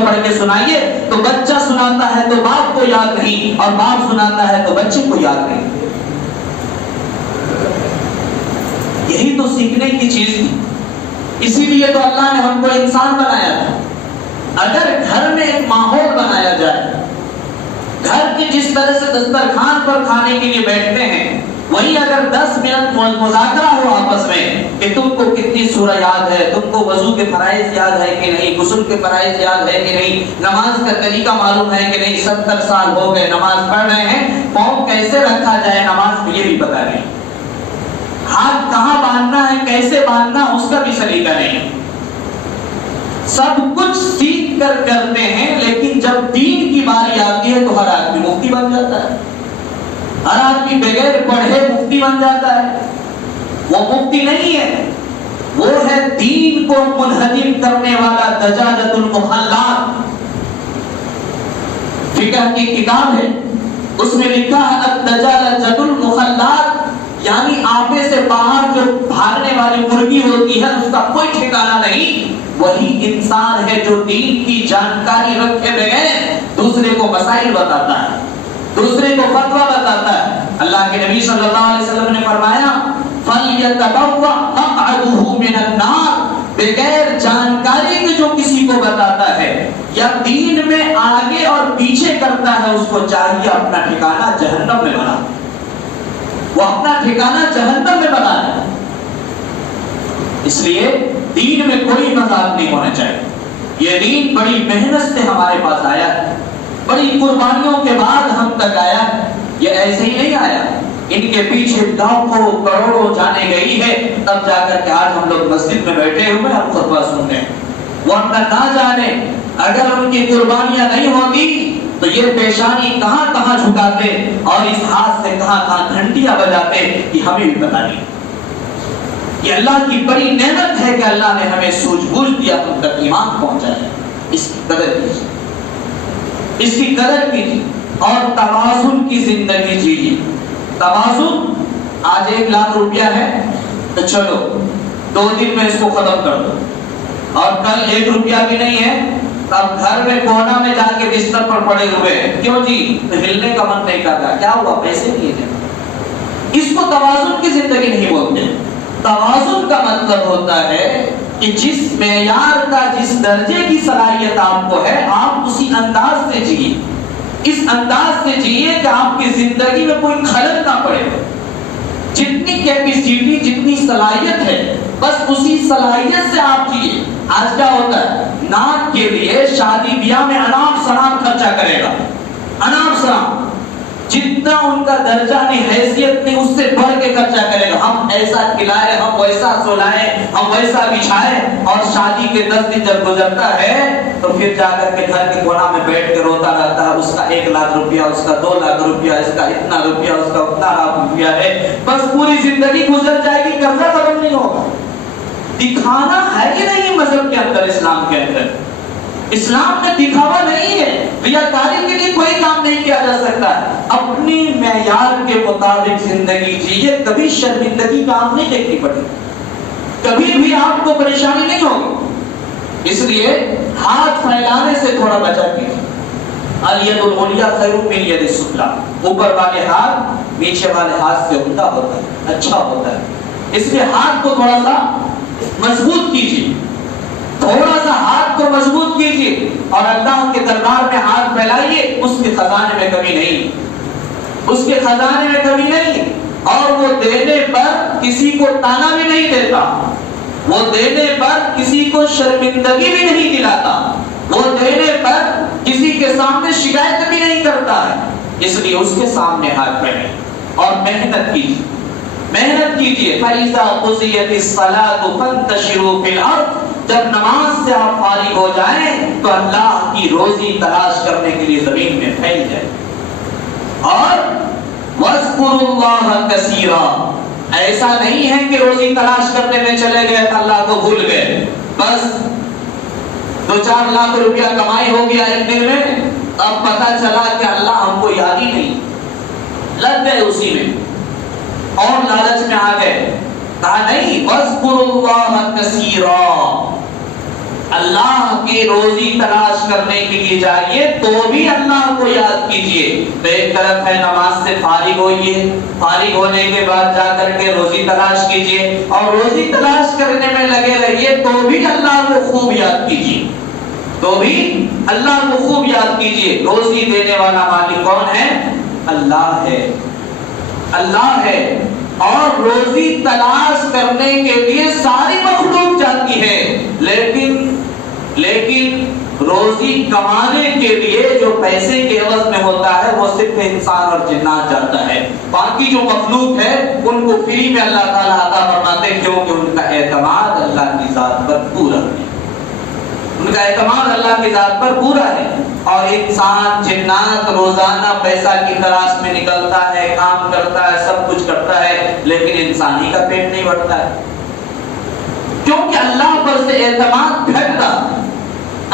پڑھ کے سنائیے تو بچہ سناتا ہے تو باپ کو یاد نہیں، اور باپ سناتا ہے تو بچے کو یاد نہیں۔ یہی تو سیکھنے کی چیز تھی، اسی لیے تو اللہ نے ہم کو انسان بنایا تھا۔ اگر گھر میں ایک ماحول بنایا جائے، گھر کے جس طرح سے دسترخوان پر کھانے کے لیے بیٹھتے ہیں، وہی اگر 10 منٹ مذاکرہ ہو آپس میں کہ تم کو کتنی سورہ یاد ہے، تم کو وضو کے فرائض یاد ہے کہ نہیں، غسل کے فرائض یاد ہے کہ نہیں، نماز کا طریقہ معلوم ہے کہ نہیں، 70 سال ہو گئے نماز پڑھ رہے ہیں، پاؤں کیسے رکھا جائے نماز میں یہ بھی پتا نہیں، ہاتھ کہاں باندھنا ہے، کیسے باندھنا اس کا بھی سلیقہ نہیں، سب کچھ سیکھ کر کرتے ہیں، لیکن جب دین کی باری آتی ہے تو ہر آدمی مفتی بن جاتا ہے، ہر آدمی بغیر پڑھے مفتی بن جاتا ہے۔ وہ مفتی نہیں ہے، وہ ہے دین کو منہدم کرنے والا دجاجۃ المخلات۔ فقہ کی کتاب ہے، اس میں لکھا ہے الدجاجۃ المخلات، یعنی آپے سے باہر جو بھاگنے والی مرغی ہوتی ہے اس کا کوئی ٹھکانہ نہیں، وہی انسان ہے جو دین کی جانکاری رکھے بغیر دوسرے کو مسائل بتاتا ہے، دوسرے کو فتویٰ بتاتا ہے۔ اللہ کے نبی صلی اللہ علیہ وسلم نے فرمایا فَلْيَتَبَوَّأْ مَقْعَدَهُ مِنَ النَّارِ، بغیر جانکاری کے جو کسی کو بتاتا ہے یا دین میں آگے اور پیچھے کرتا ہے، اس کو چاہیے اپنا ٹھکانہ جہنم میں بنا، وہ اپنا ٹھکانہ جہنم میں بنا ہے۔ اس لیے دین میں کوئی مذاق نہیں ہونا چاہیے، یہ دین بڑی محنت سے ہمارے پاس آیا ہے، بڑی قربانیوں کے بعد ہم تک آیا ہے، یہ ایسے ہی نہیں آیا، ان کے پیچھے لاکھوں کروڑوں جانے گئی ہے، تب جا کر کے آج ہم لوگ مسجد میں بیٹھے ہوئے ہم خطبہ سن رہے ہیں۔ وہ اپنا نہ جانے، اگر ان کی قربانیاں نہیں ہوتی تو یہ پیشانی کہاں کہاں جھکاتے اور اس ہاتھ سے کہاں کہاں گھنٹیاں بجاتے، یہ ہمیں بھی پتہ نہیں۔ یہ اللہ کی بڑی نعمت ہے کہ اللہ نے ہمیں سوجھ بوجھ دیا، ہم تک ایمان پہنچایا، اس کی قدر کیجیے، اس کی قدر کیجیے، اور توازن کی زندگی جیجیے۔ توازن، آج 1 لاکھ روپیہ ہے تو چلو 2 دن میں اس کو ختم کر دو، اور کل 1 روپیہ بھی نہیں ہے، اب گھر میں کونا میں جا کے بستر پر پڑے ہوئے ہیں، کیوں جی ہلنے کا من نہیں کرتا، کیا ہوا، پیسے نہیں ہیں۔ اس کو توازن کی زندگی نہیں بولتے۔ توازن کا مطلب ہوتا ہے کہ جس معیار کا، جس درجے کی صلاحیت آپ کو ہے، آپ اسی انداز سے جیئے، اس انداز سے جیئے کہ آپ کی زندگی میں کوئی خلل نہ پڑے، جتنی کیپیسٹی، جتنی صلاحیت ہے بس اسی صلاحیت سے آپ جیئے۔ آج کیا ہوتا ہے، ناک کے لیے شادی بیاہ میں انام سنام خرچہ کرے گا، انام سنام، جتنا ان کا درجہ نہیں، حیثیت نہیں، اس سے بڑھ کے خرچہ کرے گا، ہم ایسا کھلائے، ہم ویسا سلائے، ہم ویسا بچھائے، اور شادی کے 10 دن جب گزرتا ہے تو پھر جا کر کے گھر کے کونا میں بیٹھ کے روتا رہتا ہے، اس کا 1 لاکھ روپیہ، اس کا 2 لاکھ روپیہ، اس کا اتنا روپیہ، اس کا اتنا لاکھ روپیہ ہے، بس پوری زندگی گزر جائے گی، قرضہ ختم نہیں ہوگا۔ دکھانا ہے کہ نہیں مذہب کے اندر، اسلام کے اندر، اسلام میں دکھاوا نہیں ہے، ریاکاری کے لیے کوئی کام نہیں کیا جا سکتا ہے، اپنی معیار کے مطابق زندگی جیئے، کبھی شرمندگی کا آپ نہیں دیکھنی پڑے، کبھی بھی آپ کو پریشانی نہیں ہوگی۔ اس لیے ہاتھ پھیلانے سے تھوڑا بچا کیجیے، الید العلیٰ خیر من ید السفلیٰ، اوپر والے ہاتھ نیچے والے ہاتھ سے عمدہ ہوتا ہے، اچھا ہوتا ہے، اس لیے ہاتھ کو تھوڑا سا مضبوط کیجیے، تھوڑا سا ہاتھ کو مضبوط کیجیے، اور اللہ کے دربار میں ہاتھ پھیلائیے، اس کے خزانے میں کمی نہیں، اس کے خزانے میں کمی نہیں، اور وہ دینے پر کسی کو تانا بھی نہیں دیتا، وہ دینے پر کسی کو شرمندگی بھی نہیں دلاتا، وہ دینے پر کسی کے سامنے شکایت بھی نہیں کرتا ہے، اس لیے اس کے سامنے ہاتھ پھیلائیے اور محنت کیجیے، محنت کیجیے۔ فَإِذَا قُضِيَتِ الصَّلَاةُ فَانتَشِرُوا فِي الْأَرْضِ، جب نماز سے آپ فارغ ہو جائیں تو اللہ کی روزی تلاش کرنے کے لیے زمین میں پھیل جائیں، اور وَاذْكُرُوا اللَّهَ كَثِيرًا، ایسا نہیں ہے کہ روزی تلاش کرنے میں چلے گئے تو اللہ کو بھول گئے، بس 2-4 لاکھ روپیہ کمائی ہو گیا ایک دن میں، اب پتہ چلا کہ اللہ ہم کو یاد ہی نہیں، لگ گئے اسی میں اور لالچ میں آ گئے، کہا نہیں وَاذْكُرُوا اللَّهَ كَثِيرًا، اللہ کی روزی تلاش کرنے کے لیے جائیے تو بھی اللہ کو یاد کیجئے. تو ایک طرف ہے نماز سے فارغ ہوئیے، فارغ ہونے کے بعد جا کر کے روزی تلاش کیجئے، اور روزی تلاش کرنے میں لگے رہیے تو بھی اللہ کو خوب یاد کیجئے، تو بھی اللہ کو خوب یاد کیجئے. روزی دینے والا مالک کون ہے؟ اللہ ہے، اللہ ہے. اور روزی تلاش کرنے کے لیے ساری مخلوق جاتی ہے، لیکن روزی کمانے کے لیے جو پیسے کے عوض میں ہوتا ہے وہ صرف انسان اور جنات جاتا ہے. باقی جو مخلوق ہے ان کو فری میں اللہ تعالیٰ عطا فرماتے ہیں، کیونکہ ان کا اعتماد اللہ کی ذات پر پورا ہے، ان کا اعتماد اللہ کی ذات پر پورا ہے. اور انسان جنات روزانہ پیسہ کی تلاش میں نکلتا ہے، کام کرتا ہے، سب کچھ کرتا ہے، لیکن انسانی کا پیٹ نہیں بھرتا ہے، کیونکہ اللہ پر سے اعتماد گھٹ رہا ہے.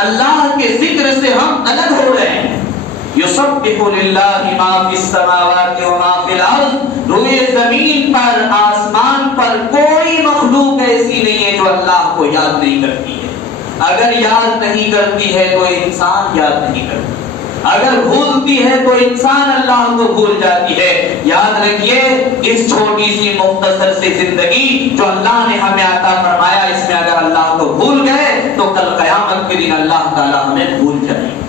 اللہ کے ذکر سے ہم الگ ہو رہے ہیں. یسبح للہ ما فی السماوات و ما فی الارض. روئے زمین پر، آسمان پر کوئی مخلوق ایسی نہیں ہے جو اللہ کو یاد نہیں کرتی ہے. اگر یاد نہیں کرتی ہے تو انسان یاد نہیں کرتا، اگر بھولتی ہے تو انسان اللہ کو بھول جاتی ہے. یاد رکھیے اس چھوٹی سی مختصر سی زندگی جو اللہ نے ہمیں عطا فرمایا، اس میں اگر اللہ کو بھول گئے تو کل قیامت کے دن اللہ تعالیٰ ہمیں بھول جائیں گے،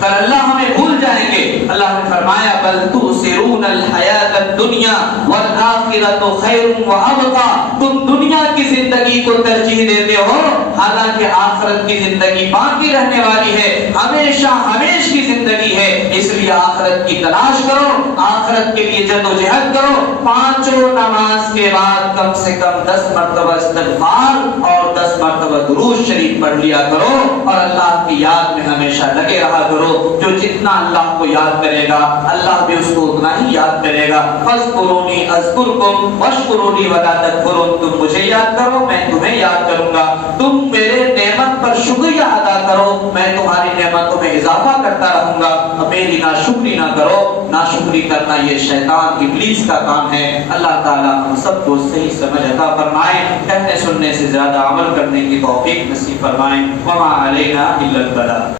کل اللہ ہمیں بھول جائیں گے. اللہ نے فرمایا بل تؤثرون الحیات الدنیا والآخرۃ خیر وابقیٰ. تم دنیا کی زندگی کو ترجیح دیتے ہو حالانکہ آخرت کی زندگی باقی رہنے والی ہے، ہمیشہ ہمیش کی زندگی ہے. اس لیے آخرت کی تلاش کرو، آخرت کے لیے جدوجہد کرو. پانچوں نماز کے بعد کم سے کم 10 مرتبہ استغفار اور 10 مرتبہ درود شریف پڑھ لیا کرو، اور اللہ کی یاد میں ہمیشہ لگے رہا کرو. جو جتنا اللہ کو یاد کرے گا اللہ بھی اس کو اتنا ہی یاد کرے گا. فاذکرونی اذکرکم واشکرونی ولا تکفرون. تم مجھے یاد کرو میں تمہیں یاد کروں گا، تم میرے نعمت پر شکریہ ادا کرو میں تمہاری نعمتوں میں اضافہ کرتا رہوں گا. میری ناشکری نہ کرو، ناشکری کرنا یہ شیطان ابلیس کا کام ہے. اللہ تعالیٰ ہم سب کو صحیح سمجھ عطا فرمائے، کہنے سننے سے زیادہ عمل کرنے کی توفیق نصیب فرمائے. وما علینا الا البلاغ.